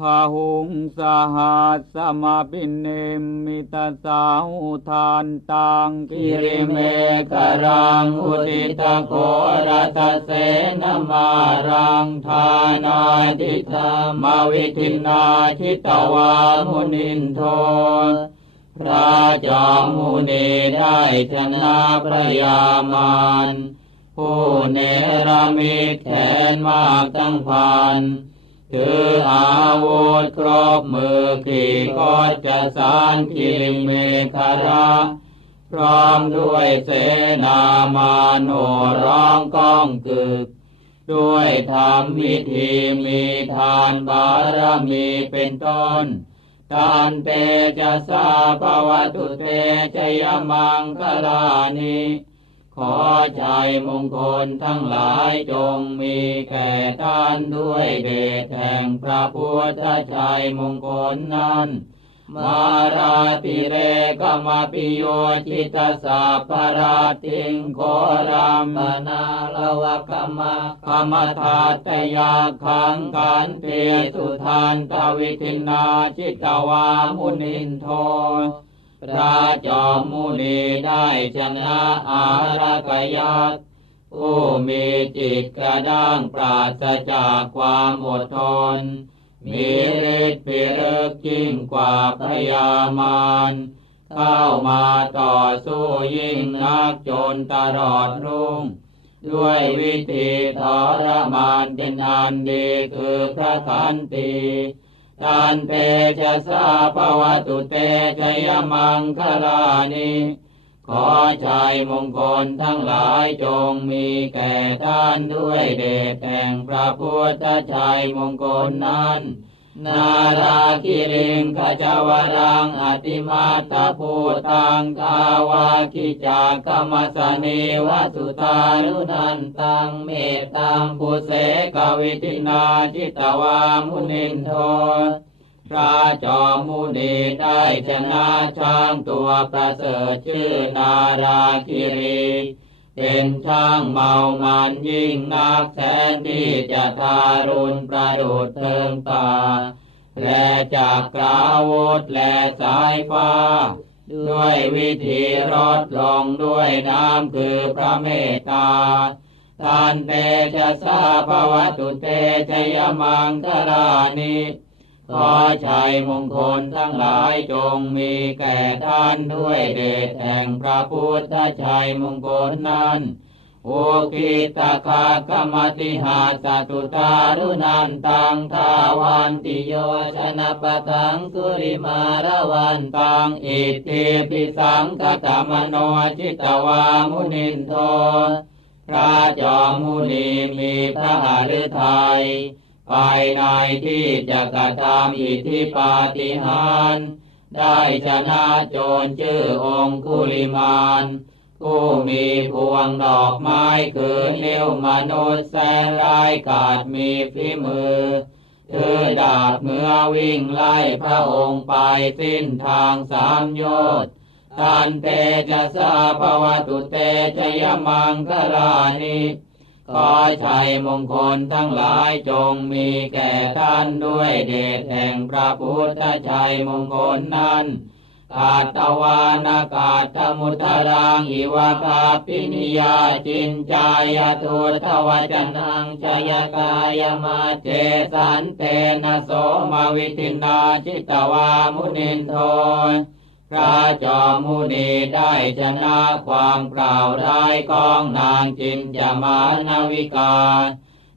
พาหุงสหัสสมาปินเนมิตาสาหุทานตังกิริเมกรังอุติตะโกรัตเสนมารังทานาทิธรรมวิทินาชิตวามุนินโทพระจอมมุนีได้ชนะพระยามารผู้เนรมิตแขนมากตั้งพัน ถืออาวุธครบมือขี่ก็จะสารกิริเมคาระพร้อมด้วยเสนามาโนร้องก้องกึก ด้วยธรรมวิธีมีทานบารมีเป็นต้นทานเตจะสาภวตุเตชยมังคลานิ ขอใจมงคลทั้งหลายจงมีแก่ท่านด้วยเดชแห่งพระพุทธชัยมงคลนั้น มาราติเรกมาปิโยจิตสาปราติงโครามนาลวะกมะกมทาตยาขังกันเตสุทานตวิทินาจิตวามุนินโท พระจอมมุนีได้ชนะอารักยักษ์ผู้มีจิตกระด้างปราศจากความอดทน มีฤทธิ์พิรึกยิ่งกว่าพยามารเข้ามาต่อสู้ยิ่งนักจนตลอดรุ่ง ด้วยวิธีทรมานเป็นอันดีคือพระขันตี ทานเตชะสาภวตุเตชยมังคลานิขอชัยมงคลทั้งหลายจงมีแก่ท่านด้วยเดชแห่งพระพุทธชัยมงคลนั้น นาราคิริงขจาวรังอติมาตาภูตังทาวาคิจากรรมสนีวสุตารุนันตังเมตตังปุเสกวิตินาจิตวามุนินโทพระจอมมุนีได้ชนะช้างตัวประเสริฐชื่อนาราคิรี เป็นช่างเมามันยิ่งนักแสนที่จะทารุณประดุดเทิงตา และจากกราวุธและสายฟ้า ด้วยวิธีรดลงด้วยน้ำคือพระเมตตาทานเตชะสาภวตุเตชยมังคลานิ ขอชัยมงคลทั้งหลายจงมีแก่ท่านด้วยเดชแห่งพระพุทธชัยมงคลนั้นโอคิตาคากมติหาสตุตารุนันตังทาวันติโยชนะปะทังสุริมารวันตังอิติปิสังกตมโนจิตวามุนินโทพระจอมมุนีมีพระหฤทัย ภายในที่จะกระทำอิทธิปาฏิหาริได้ชนะโจรชื่อองคุลิมานผู้มีพวงดอกไม้คือนิ้วมนุษย์แสนร้ายกาจมีฝีมือถือดาบเมื่อวิ่งไล่พระองค์ไปสิ้นทางสามโยชน์ทันเตจะสาภวตุเตชยมังคลานิ ขอชัยมงคลทั้งหลายจงมีแก่ท่านด้วยเดชแห่งพระพุทธชัยมงคลนั้นกาตวานากาตมุตรังอิวาคาปินิยาจินจายตุทวจนังชยกายมาเจสันเตนะโสมาวิตินาจิตวามุนินโท พระจอมมุนีได้ชนะความกล่าวร้ายของนางจินจามานวิกา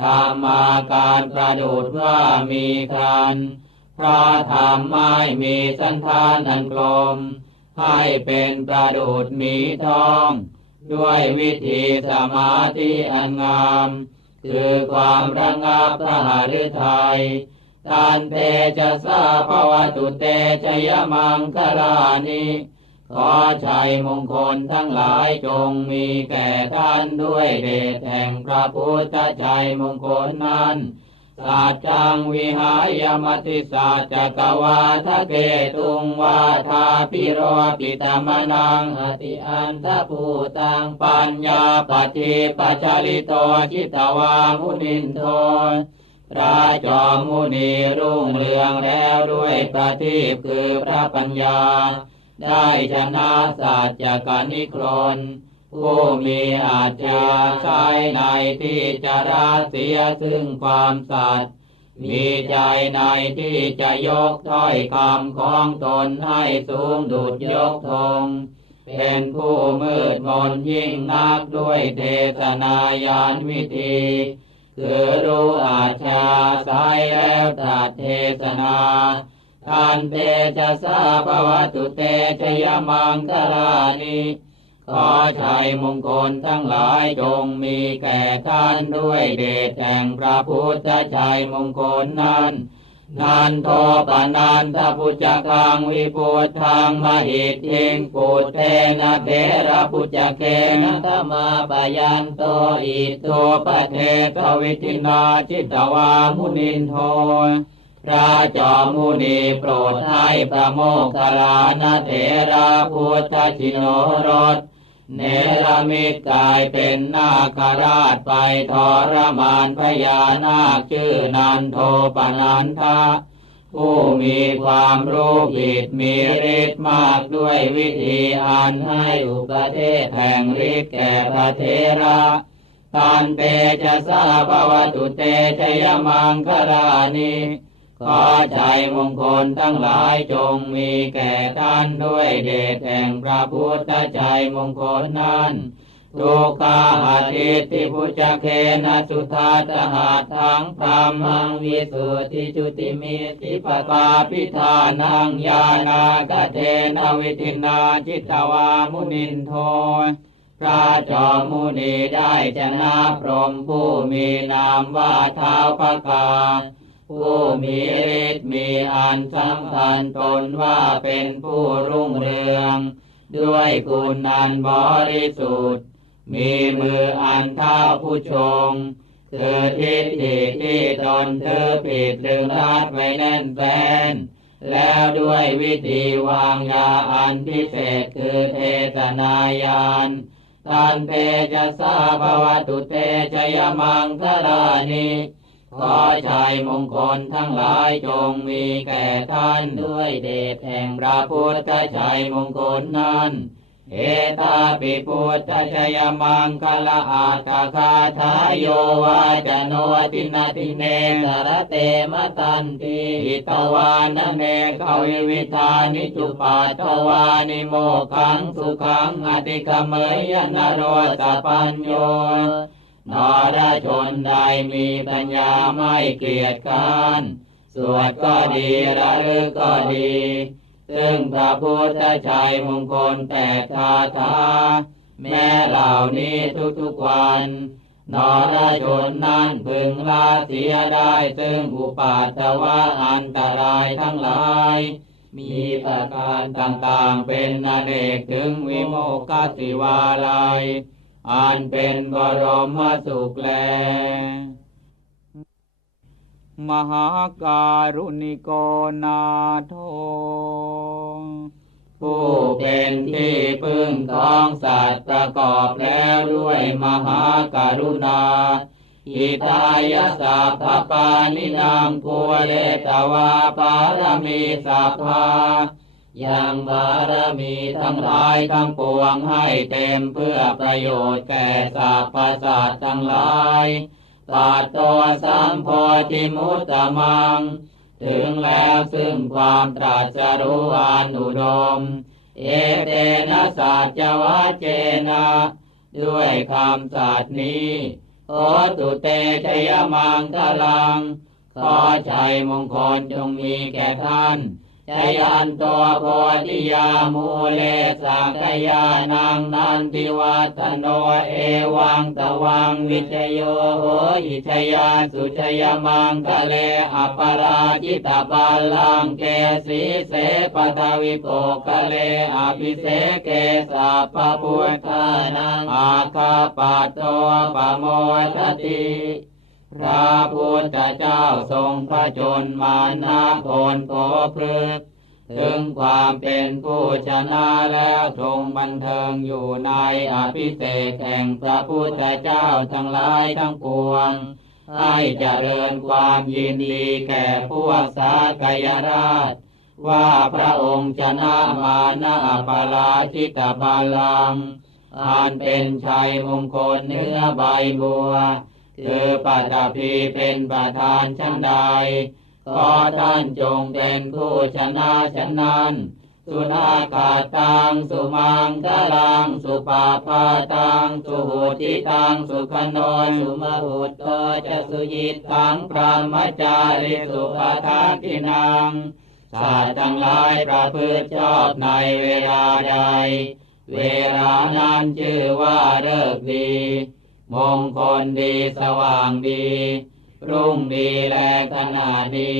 ทำมาการประดุดว่ามีครันพระธรรมไม่มีสันทานอันกลม ให้เป็นประดุดมีทอง ด้วยวิธีสมาธิอันงาม คือความระงับพระหฤทัย ทานเตจะสาภวตุเตชยมังคลานิขอชัยมงคลทั้งหลายจงมีแก่ท่านด้วยเดชแห่งพระพุทธชัยมงคลนั้นสัจจังวิหายมติสัจจกวาทะเกตุงวาทาปิโรปิตมนังอติอันทภูตังปัญญาปฏิปัจจลิโตชิตวามุนินโท พระจอมมุนีรุ่งเรืองแล้วด้วยประทีปคือพระปัญญา ได้ชนะสัจจกนิครนผู้มีอาจจะใช้ในที่จะราเสียซึ่งความสัตย์มีใจในที่จะยกถ้อยคำของตนให้สูงดุดยกธงเป็นผู้มืดมนยิ่งนักด้วยเทศนายานวิธี คือรู้อาชาสายแล้วตรัสเทศนาทานเตจะสาภวตุเตชยมังคลานิขอชัยมงคลทั้งหลายจงมีแก่ท่านด้วยเดชแห่งพระพุทธชัยมงคลนั้น นันโทปนันทพุจกังวิปุทางมหิตทิงปุตเทนะเทระพุจเกนะธรรมาปยันโตอิโตปะเทกวิทินาจิตตวามุนินโทพระจอมมุนีโปรดให้พระโมคคัลลานะเถระพุทธชิโนรส เนรมิตกายเป็นนาคราชไปทรมานพญานาคชื่อนันโทปนันทะผู้มีความรู้ผิดมีฤทธิ์มากด้วยวิธีอันให้อุปเทศแห่งฤทธิ์แก่พระเทระตันเตจะสาภวตุเตชยมังคลานิ ขอใจมงคลทั้งหลายจงมีแก่ท่านด้วยเดชแห่งพระพุทธใจมงคลนั้นทุกขาอาทิตติพุจเคนะสุทาจหาทังพรามังวิสุทธิจุติมิติปกาพิธานังญาณากเทนวิทินาจิตตวามุนินโทพระจอมมุนีได้ชนะพรหมผู้มีนามว่าเท้าพกา ผู้มีฤทธิ์มีอันสำคัญตนว่าเป็นผู้รุ่งเรือง ด้วยคุณอันบริสุทธิ์ มีมืออันเท่าผู้ชงคือทิฏฐิที่ตนเธอผิดรึงรัดไว้แน่นแฟนแล้วด้วยวิธีวางยาอันพิเศษคือเทศนายานตันเตจะสาภวตุเตชยมังคลานิ ขอชัยมงคลทั้งหลายจงมีแก่ท่านด้วยเดชแห่งพระพุทธชัยมงคลนั้น เอตาปิพุทธชยมังคลาอาคคาทายโยวาจโนตินาติเนสารเตมตันติอิตวานเนกวิวิธานิจุปัตตวานิโมขังสุขังอติกเมยนโรสปัญโย นรชนใดมีปัญญาไม่เกลียดค้านสวดก็ดีระลึกก็ดี ซึ่งพระพุทธชัยมงคลแปดคาถาแม้เหล่านี้ทุกๆวันนรชนนั้นพึงละเสียได้ซึ่งอุปาทวะอันตรายทั้งหลาย มีประการต่างๆเป็นอเนกถึงวิโมกขสิวาลัย อันเป็นบรมสุขแล มหาการุณิโกนาโทผู้เป็นที่พึ่งของสัตว์ประกอบแล้วด้วยมหาการุณาอิตายาสัพพปานินางภูเลตวาปารมีสัพพา ยังบารมีทั้งหลายทั้งปวงให้เต็มเพื่อประโยชน์แก่สรรพสัตว์ทั้งหลายปัตโตสัมโพธิมุตตมัง ถึงแล้วซึ่งความตรัสรู้อันอุดม เอเตนะสัจวะเจนะ ด้วยคำสัตย์นี้โอตุเตชยมังคลัง ขอชัยมงคลจงมีแก่ท่าน ชยันตัวโพธิยามูเลสักยานังนันติวัตโนเอวังตวังวิชโยโหอิชยาสุชยมังคะเลอปราจิตาปาลังเกสีเสปทวิโปคะเลอภิเสเกสัพพุทธานังอาคาปัตโตปโมทติ พระพุทธเจ้าทรงพระชนมานาโคนโผพฤกถึงความเป็นผู้ชนะแล้วทรงบันเทิงอยู่ในอภิเศกแห่งพระพุทธเจ้าทั้งหลายทั้งปวง ให้เจริญความยินดีแก่พวกสากยราช ว่าพระองค์ชนะมานะปาราชิตบาลังอันเป็นชัยมงคลเนื้อใบบัว คือปัตตภีเป็นประธานชั้นใดขอท่านจงเป็นผู้ชนะฉันนั้น สุนาคาตังสุมังคลัง สุปาปาตัง สุหุติตัง สุขโนสุมหุตโตจะสุยิตตังพระมจาริสุปทากินังสัตว์ทั้งหลายประพฤติชอบในเวลาใด เวลานั้นชื่อว่าเลิกดี มงคลดีสว่างดี รุ่งดีแลขนาดดี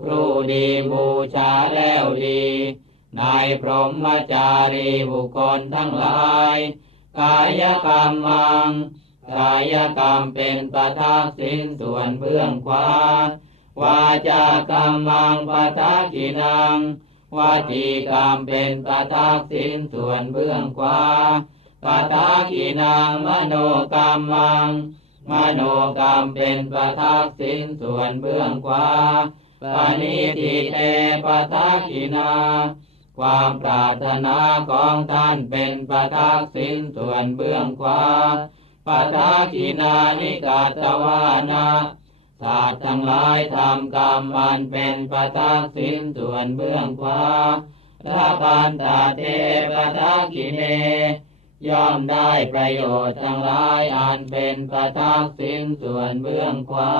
ครูดีบูชาแล้วดีนายพรหมจารีบุคคลทั้งหลาย กายกรรมมังกายกรรมเป็นประทักษิณส่วนเบื้องขวาวาจากรรมังปะทักขินังวาจีกรรมเป็นปะทักษิณส่วนเบื้องขวา ปะทักขินังมโนกรรมัง มโนกรรมเป็นปะทักษิณส่วนเบื้องขวาปานิทิเตปะทักขินาความปรารถนาของท่านเป็นปะทักษิณส่วนเบื้องขวาปะทักขินานิกาตวานาศาสตว์ทั้งหลายทำกรรมมันเป็นปะทักษิณส่วนเบื้องขวาถ้าพันตาเทปะทักขิเน ย่อมได้ประโยชน์ทั้งหลายอันเป็นประทักษิณส่วนเบื้องขวา